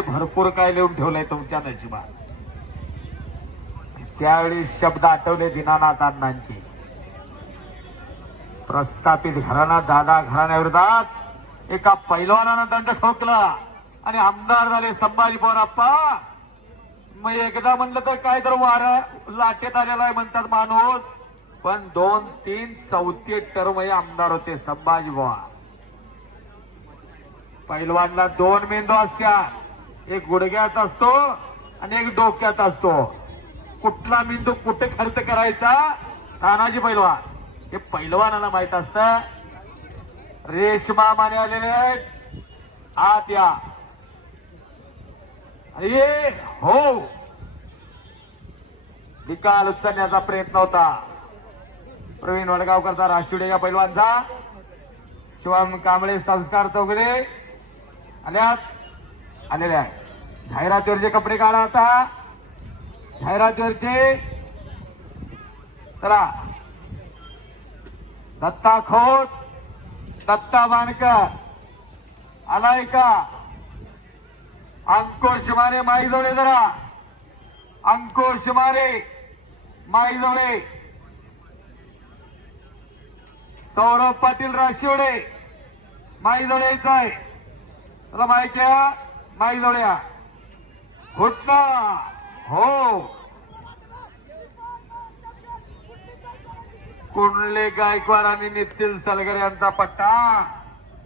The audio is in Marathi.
भरपूर काय लिहून ठेवलंय तुमच्या नशिबात. त्यावेळी शब्द आठवले दीनानाथ अण्णांचे. प्रस्थापित घराणा दादा घराण्याविरोधात एका पैलवानानं दंड ठोकला आणि आमदार झाले संभाजी पवारप्पा. मग एकदा म्हणलं तर काय तर वारा लाटेत आलेला आहे म्हणतात माणूस, पण 2, 3, 4 टर्म हे आमदार होते संभाजी पवार. पैलवानला 2 मेंदू असतात, एक गुडघ्यात असतो आणि एक डोक्यात असतो. कुठला मेंदू कुठे खर्च करायचा तानाजी पैलवान हे पैलवानाला माहित असतं. रेशमा माने आलेले आहेत, आत या. अरे हो, निकाल उचलण्याचा प्रयत्न होता प्रवीण वडगावकरचा, राष्ट्रीय या पैलवानचा. शिवम कांबळे संस्कार चौगुले आलेल्या आहेत. जाहिरातीवरचे कपडे काढा आता, जाहिरातीवरचे. चला, दत्ता खोत, दत्ता बाणकर आलाय का? अंकुश माने माईजवळे, जरा अंकुश माने माईजवळे. सौरभ पाटील राशिवडे माईजवळे यायचं आहे. तुला माहिती आहे माईजवळे या. घुटना हो, कुंडले गायकवाड आणि नितीन सलगर यांचा पट्टा.